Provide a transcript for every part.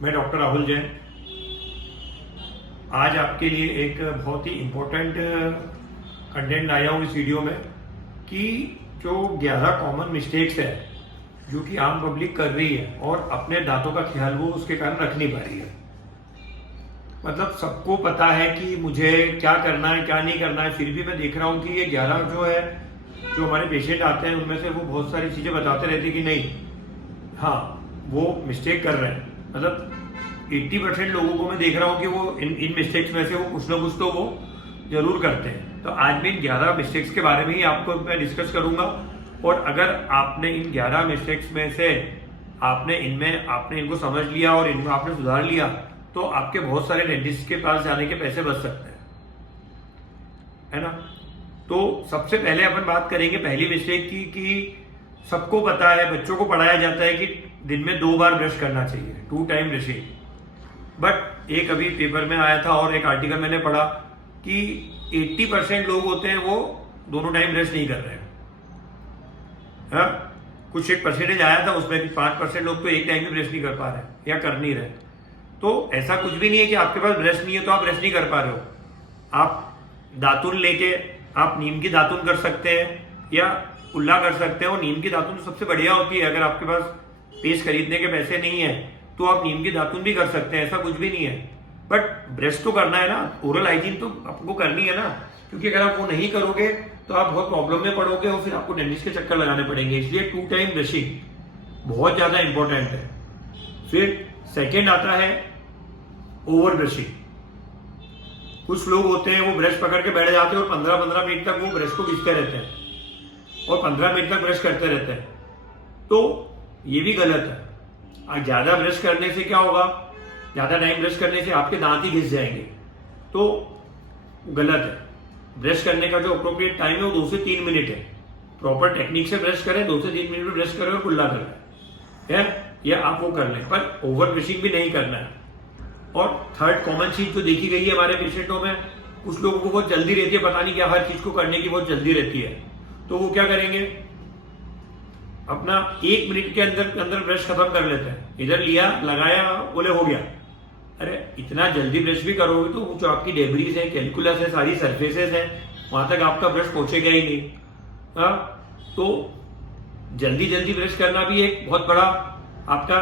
मैं डॉक्टर राहुल जैन आज आपके लिए एक बहुत ही इम्पोर्टेंट कंटेंट लाया हूँ इस वीडियो में कि जो 11 कॉमन मिस्टेक्स है जो कि आम पब्लिक कर रही है और अपने दांतों का ख्याल वो उसके कारण रख नहीं पा रही है। मतलब सबको पता है कि मुझे क्या करना है क्या नहीं करना है, फिर भी मैं देख रहा हूँ कि ये 11 जो है जो हमारे पेशेंट आते हैं उनमें से वो बहुत सारी चीज़ें बताते रहते हैं कि नहीं, हाँ वो मिस्टेक कर रहे हैं। मतलब 80% लोगों को मैं देख रहा हूँ कि वो इन मिस्टेक्स में से वो कुछ ना कुछ तो वो जरूर करते हैं। तो आज मैं इन 11 मिस्टेक्स के बारे में ही आपको मैं डिस्कस करूंगा। और अगर आपने इन 11 मिस्टेक्स में से आपने इनको समझ लिया और इनको आपने सुधार लिया तो आपके बहुत सारे डेंटिस्ट के पास जाने के पैसे बच सकते हैं, है ना। तो सबसे पहले अपन बात करेंगे पहली मिस्टेक की कि सबको पता है, बच्चों को पढ़ाया जाता है कि दिन में 2 बार ब्रश करना चाहिए, 2 टाइम ब्रशिंग। बट एक अभी पेपर में आया था और एक आर्टिकल मैंने पढ़ा कि 80% लोग होते हैं वो दोनों टाइम ब्रश नहीं कर रहे हैं। हाँ? कुछ एक परसेंटेज आया था उसमें भी 5% लोग तो एक टाइम भी ब्रश नहीं कर पा रहे या कर नहीं रहे। तो ऐसा कुछ भी नहीं है कि आपके पास ब्रश नहीं है तो आप ब्रश नहीं कर पा रहे हो। आप दातुन लेके आप नीम की दातुन कर सकते हैं या कुल्ला कर सकते हैं। और नीम की दातुन सबसे बढ़िया होती है। अगर आपके पास पेस्ट खरीदने के पैसे नहीं है तो आप नीम की दातुन भी कर सकते हैं, ऐसा कुछ भी नहीं है। बट ब्रश तो करना है ना, ओरल हाइजीन तो आपको करनी है ना, क्योंकि अगर आप वो नहीं करोगे तो आप बहुत प्रॉब्लम में पड़ोगे और फिर आपको डेंटिस्ट के चक्कर लगाने पड़ेंगे। इसलिए 2 टाइम ब्रशिंग बहुत ज्यादा इंपॉर्टेंट है। फिर सेकेंड आता है ओवर ब्रशिंग। कुछ लोग होते हैं वो ब्रश पकड़ के बैठ जाते हैं और 15-15 मिनट तक वो ब्रश को घिसते रहते हैं और 15 मिनट तक ब्रश करते रहते हैं। तो ये भी गलत है। आज ज्यादा ब्रश करने से क्या होगा, ज्यादा टाइम ब्रश करने से आपके दांत ही घिस जाएंगे, तो गलत है। ब्रश करने का जो अप्रोप्रिएट टाइम है वो 2 से 3 मिनट है। प्रॉपर टेक्निक से ब्रश करें, 2 से 3 मिनट में ब्रश करें और कुल्ला करें है, या आप वो कर लें, पर ओवर ब्रशिंग भी नहीं करना है। और थर्ड कॉमन चीज जो देखी गई है हमारे पेशेंटों में, कुछ लोगों को बहुत जल्दी रहती है, पता नहीं क्या हर चीज को करने की बहुत जल्दी रहती है। तो वो क्या करेंगे, अपना 1 मिनट के अंदर ब्रश खत्म कर लेते हैं। इधर लिया, लगाया, बोले हो गया। अरे इतना जल्दी ब्रश भी करोगे तो जो आपकी डेब्रीज है, कैलकुलस है, सारी सरफेसेस है, वहां तक आपका ब्रश पहुंचेगा ही नहीं। तो जल्दी जल्दी ब्रश करना भी एक बहुत बड़ा आपका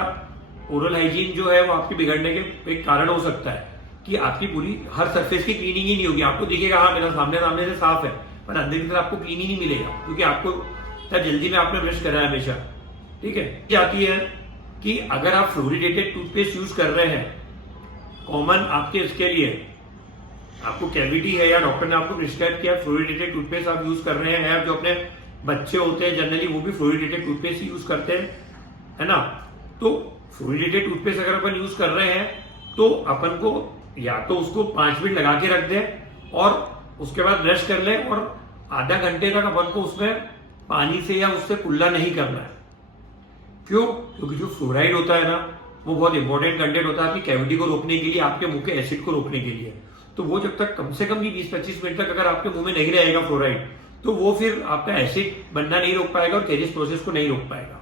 ओरल हाइजीन जो है वो आपके बिगड़ने के एक कारण हो सकता है कि आपकी पूरी हर सरफेस की क्लीनिंग ही नहीं होगी। आपको दिखेगा हाँ मेरा सामने से साफ है, पर अंदर की तरफ आपको क्लीन ही नहीं मिलेगा, क्योंकि आपको इतना जल्दी में आपने ब्रश करा है हमेशा। ठीक है, आती है कि अगर आप फ्लोरिडेटेड टूथपेस्ट यूज कर रहे हैं, कॉमन आपके इसके लिए आपको कैविटी है या डॉक्टर ने आपको प्रिस्क्राइब किया फ्लोरिडेटेड टूथपेस्ट आप यूज कर रहे हैं, जो अपने बच्चे होते हैं जनरली वो भी फ्लोरिडेटेड टूथपेस्ट यूज करते हैं, है ना। तो फ्लोरिडेटेड टूथपेस्ट अगर अपन यूज कर रहे हैं तो अपन को या तो उसको 5 मिनट लगा के रख दें और उसके बाद ब्रश कर लें, और आधा घंटे तक अपन को उसमें पानी से या उससे कुल्ला नहीं करना है। क्यों? क्योंकि जो फ्लोराइड होता है ना वो बहुत इंपॉर्टेंट कंटेंट होता है आपकी कैविटी को रोकने के लिए, आपके मुंह के एसिड को रोकने के लिए। तो वो जब तक कम से कम भी 20-25 मिनट तक अगर आपके मुंह में नहीं रहेगा फ्लोराइड, तो वो फिर आपका एसिड बनना नहीं रोक पाएगा और कैरियस प्रोसेस को नहीं रोक पाएगा,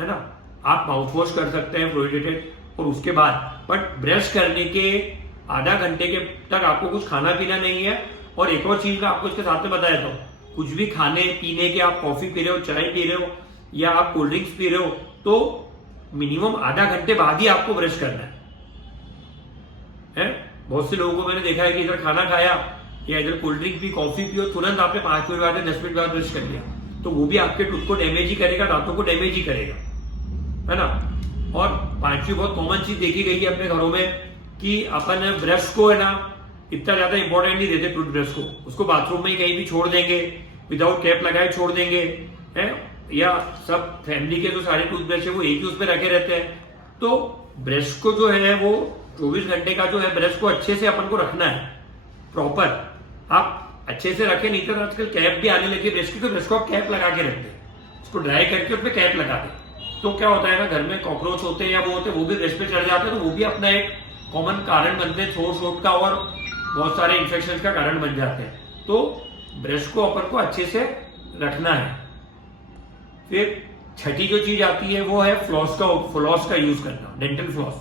है ना। आप माउथ वॉश कर सकते हैं फ्लोरिडेटेड और उसके बाद, बट ब्रश करने के आधा घंटे के तक आपको कुछ खाना पीना नहीं है। और एक और चीज मैं आपको इसके साथ में बता देता हूँ, कुछ भी खाने पीने के, आप कॉफी पी रहे हो, चाय पी रहे हो या आप कोल्ड ड्रिंक्स पी रहे हो, तो मिनिमम आधा घंटे बाद ही आपको ब्रश करना है। बहुत से लोगों को मैंने देखा है कि इधर खाना खाया या इधर cold drink P, coffee P और तुरंत आपने 5 मिनट बाद 10 मिनट बाद ब्रश कर लिया, तो वो भी आपके टूथ को डैमेज ही करेगा, दांतों को डैमेज ही करेगा, है ना। और 5वीं बहुत कॉमन चीज देखी गई है अपने घरों में कि अपन ब्रश को है ना इतना ज्यादा इंपॉर्टेंट नहीं देते टूथ ब्रश को, उसको बाथरूम में ही कहीं भी छोड़ देंगे, विदाउट कैप लगाए छोड़ देंगे, है, या सब फैमिली के जो सारे टूथ ब्रश है वो एक ही उसमें रखे रहते हैं। तो ब्रश को जो है वो 24 घंटे का जो है ब्रश को अच्छे से अपन को रखना है, प्रॉपर आप अच्छे से रखें। नहीं तो आजकल कैप भी आने लगी ब्रश की, तो ब्रश को आप कैप लगा के रख दें, उसको ड्राई करके उसमें कैप लगा दें। तो क्या होता है ना, घर में कॉकरोच होते हैं या वो होते हैं, वो भी ब्रश पे चढ़ जाते हैं, तो वो भी अपना एक कॉमन कारण बनते हैं थ्रोट शोट का और बहुत सारे इन्फेक्शन का कारण बन जाते हैं। तो ब्रश को अपन को अच्छे से रखना है। फिर छठी जो चीज आती है वो है फ्लॉस का यूज करना, डेंटल फ्लॉस।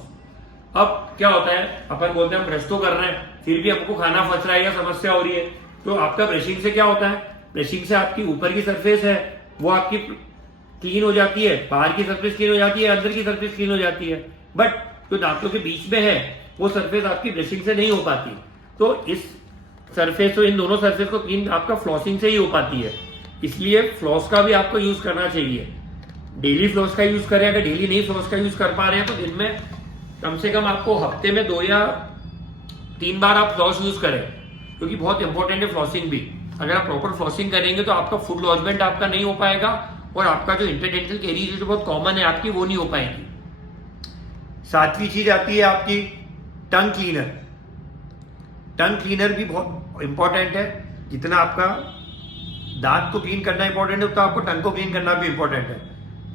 अब क्या होता है, अपन बोलते हैं हम ब्रश तो कर रहे हैं, फिर भी हमको खाना फंस रहा है या समस्या हो रही है, तो आपका ब्रशिंग से क्या होता है, ब्रशिंग से आपकी ऊपर की सरफेस है वो आपकी क्लीन हो जाती है, बाहर की सरफेस क्लीन हो जाती है, अंदर की सरफेस क्लीन हो जाती है, बट जो दांतों के बीच में है वो सरफेस आपकी ब्रशिंग से नहीं हो पाती। तो इस सरफेस तो इन दोनों सरफेस को क्लीन आपका फ्लॉसिंग से ही हो पाती है। इसलिए फ्लॉस का भी आपको यूज करना चाहिए। डेली फ्लॉस का यूज करें, अगर डेली नहीं फ्लॉस का यूज कर पा रहे हैं तो दिन में कम से कम आपको हफ्ते में 2 या 3 बार आप फ्लॉस यूज करें, क्योंकि बहुत इंपॉर्टेंट है फ्लॉसिंग भी। अगर आप प्रॉपर फ्लॉसिंग करेंगे तो आपका फूड लॉजमेंट आपका नहीं हो पाएगा और आपका जो इंटरडेंटल कैरीज जो बहुत कॉमन है आपकी वो नहीं हो पाएगी। 7वीं चीज आती है आपकी टंग क्लीनर। टंग क्लीनर भी बहुत इंपॉर्टेंट है। जितना आपका दांत को क्लीन करना इंपॉर्टेंट है उतना आपको टंग को क्लीन करना भी इंपॉर्टेंट है।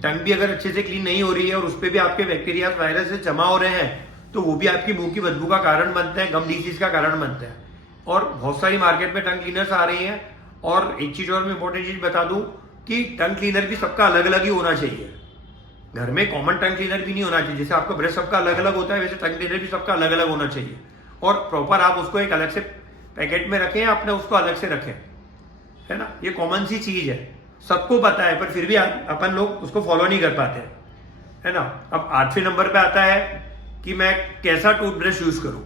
टंग भी अगर अच्छे से क्लीन नहीं हो रही है और उस पर भी आपके बैक्टीरिया वायरस जमा हो रहे हैं तो वो भी आपकी मुंह की बदबू का कारण बनते हैं, गम डिसीज का कारण बनते हैं। और बहुत सारी मार्केट में टंग क्लीनर्स आ रही हैं। और एक चीज और मैं इंपॉर्टेंट चीज बता दूं कि टंग क्लीनर भी सबका अलग अलग ही होना चाहिए। घर में कॉमन टंग क्लीनर भी नहीं होना चाहिए। जैसे आपका ब्रश सबका अलग अलग होता है वैसे टंग क्लीनर भी सबका अलग अलग होना चाहिए। और प्रॉपर आप उसको एक अलग से पैकेट में रखें या अपने उसको अलग से रखें, है ना। ये कॉमन सी चीज है, सबको पता है, पर फिर भी अपन लोग उसको फॉलो नहीं कर पाते, है ना। अब 8वें नंबर पे आता है कि मैं कैसा टूथब्रश यूज करूं।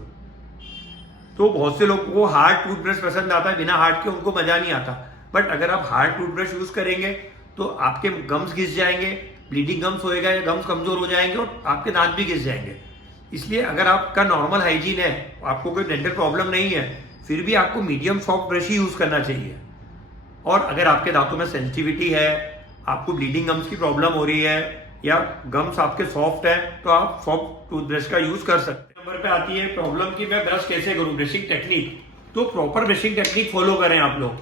तो बहुत से लोगों को हार्ड टूथब्रश पसंद आता है, बिना हार्ड के उनको मजा नहीं आता। बट अगर आप हार्ड टूथब्रश यूज करेंगे तो आपके गम्स घिस जाएंगे, ब्लीडिंग गम्स होएगा या गम्स कमजोर हो जाएंगे और आपके दांत भी घिस जाएंगे। इसलिए अगर आपका नॉर्मल हाइजीन है, आपको कोई डेंटल प्रॉब्लम नहीं है, फिर भी आपको मीडियम सॉफ्ट ब्रश ही यूज करना चाहिए। और अगर आपके दांतों में सेंसिटिविटी है, आपको ब्लीडिंग गम्स की प्रॉब्लम हो रही है या गम्स आपके सॉफ्ट है, तो आप सॉफ्ट टूथब्रश का यूज कर सकते हैं। नंबर पे आती है प्रॉब्लम कि मैं ब्रश कैसे करूं, ब्रशिंग टेक्निक। तो प्रॉपर ब्रशिंग टेक्निक फॉलो करें आप लोग,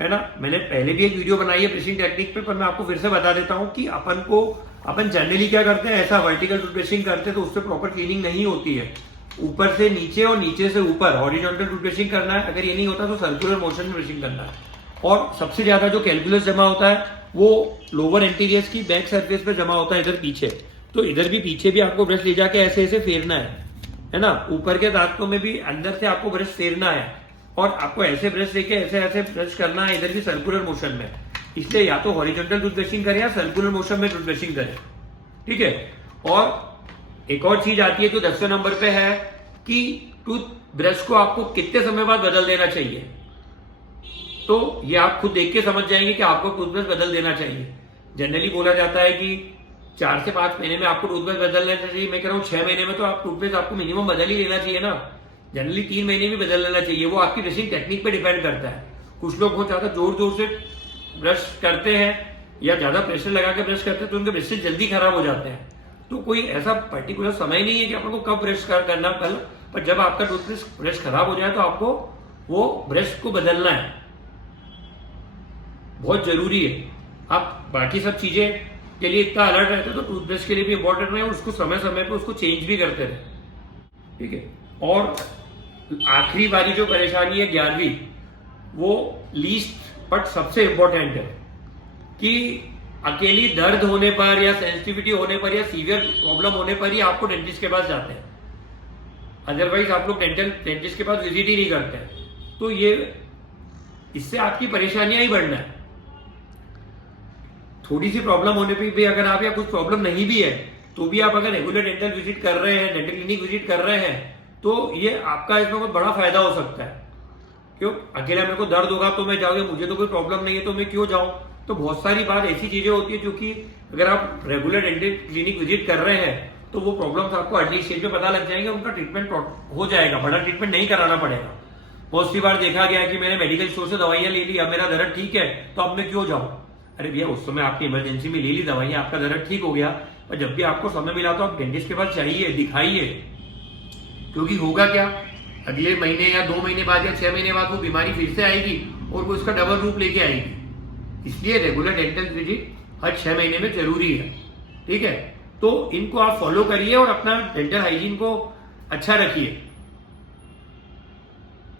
है ना। मैंने पहले भी एक वीडियो बनाई है ब्रशिंग टेक्निक पे, पर मैं आपको फिर से बता देता हूं कि अपन जनरली क्या करते हैं, ऐसा वर्टिकल टूथब्रशिंग करते हैं तो उससे प्रॉपर क्लीनिंग नहीं होती है। ऊपर से नीचे और नीचे से ऊपर हॉरिजॉन्टल टूथब्रशिंग करना है। अगर ये नहीं होता तो सर्कुलर मोशन में ब्रशिंग करना है। और सबसे ज्यादा जो कैलकुलस जमा होता है वो लोअर एंटीरियर्स की बैक सरफेस पे जमा होता है, इधर पीछे। तो इधर भी पीछे भी आपको ब्रश ले जाके ऐसे ऐसे फेरना है ना। ऊपर के दांतों में भी अंदर से आपको ब्रश फेरना है और आपको ऐसे ब्रश लेके ऐसे ऐसे ब्रश करना है, इधर भी सर्कुलर मोशन में। इसलिए या तो हॉरिजॉन्टल टूथब्रशिंग करें या सर्कुलर मोशन में टूथब्रशिंग करें, ठीक है। और एक और चीज आती है जो 10वें नंबर पे है कि टूथ ब्रश को आपको कितने समय बाद बदल देना चाहिए। तो ये आप खुद देख के समझ जाएंगे कि आपको टूथब्रश बदल देना चाहिए। जनरली बोला जाता है कि 4 से 5 महीने में आपको टूथब्रश बदल लेना चाहिए। मैं कह रहा हूँ 6 महीने में तो आप टूथब्रश आपको मिनिमम बदल ही लेना चाहिए ना। जनरली 3 महीने में बदल लेना चाहिए। वो आपकी ब्रशिंग टेक्निक पे डिपेंड करता है। कुछ लोग बहुत ज्यादा जोर जोर से ब्रश करते हैं या ज्यादा प्रेशर लगा के ब्रश करते हैं तो उनके ब्रशेस जल्दी खराब हो जाते हैं। तो कोई ऐसा पर्टिकुलर समय नहीं है कि आपको कब ब्रश करना पहले, पर जब आपका टूथब्रश ब्रश खराब हो जाए तो आपको वो ब्रश को बदलना है, बहुत जरूरी है। आप बाकी सब चीजें के लिए इतना अलर्ट रहते तो टूथब्रश के लिए भी इंपॉर्टेंट रहे और उसको समय समय पे उसको चेंज भी करते रहे, ठीक है। और आखिरी वाली जो परेशानी है 11वीं, वो लीस्ट बट सबसे इंपॉर्टेंट है कि अकेली दर्द होने पर या सेंसिटिविटी होने पर या सीवियर प्रॉब्लम होने पर ही आपको डेंटिस्ट के पास जाते हैं। अदरवाइज आप लोग डेंटिस्ट के पास विजिट ही नहीं करते हैं। तो ये इससे आपकी परेशानियां ही बढ़ना है। थोड़ी सी प्रॉब्लम होने पे भी अगर आप या कुछ प्रॉब्लम नहीं भी है तो भी आप अगर रेगुलर डेंटल विजिट कर रहे हैं, डेंटल क्लिनिक विजिट कर रहे हैं, तो ये आपका इसमें बहुत बड़ा फायदा हो सकता है। क्यों अकेला मेरे को दर्द होगा तो मैं जाऊंगा, मुझे तो कोई प्रॉब्लम नहीं है तो मैं क्यों जाऊं। तो बहुत सारी बार ऐसी चीजें होती है जो कि अगर आप रेगुलर डेंटल क्लिनिक विजिट कर रहे हैं तो वो प्रॉब्लम्स आपको अर्ली स्टेज में पता लग जाएंगे, उनका ट्रीटमेंट हो जाएगा, बड़ा ट्रीटमेंट नहीं कराना पड़ेगा। बहुत सी बार देखा गया कि मैंने मेडिकल स्टोर से दवाइयां ले ली, अब मेरा दर्द ठीक है तो अब मैं क्यों जाऊं। अरे भैया उस समय आपकी इमरजेंसी में ले ली दवाइयां, आपका दर्द ठीक हो गया, और जब भी आपको समय मिला तो आप डेंटिस्ट के पास जाइए, दिखाइए। क्योंकि होगा क्या, अगले महीने या 2 महीने बाद या 6 महीने बाद वो बीमारी फिर से आएगी और वो उसका डबल रूप लेके आएगी। इसलिए रेगुलर डेंटल विजिट हर 6 महीने में जरूरी है, ठीक है। तो इनको आप फॉलो करिए और अपना डेंटल हाइजीन को अच्छा रखिए।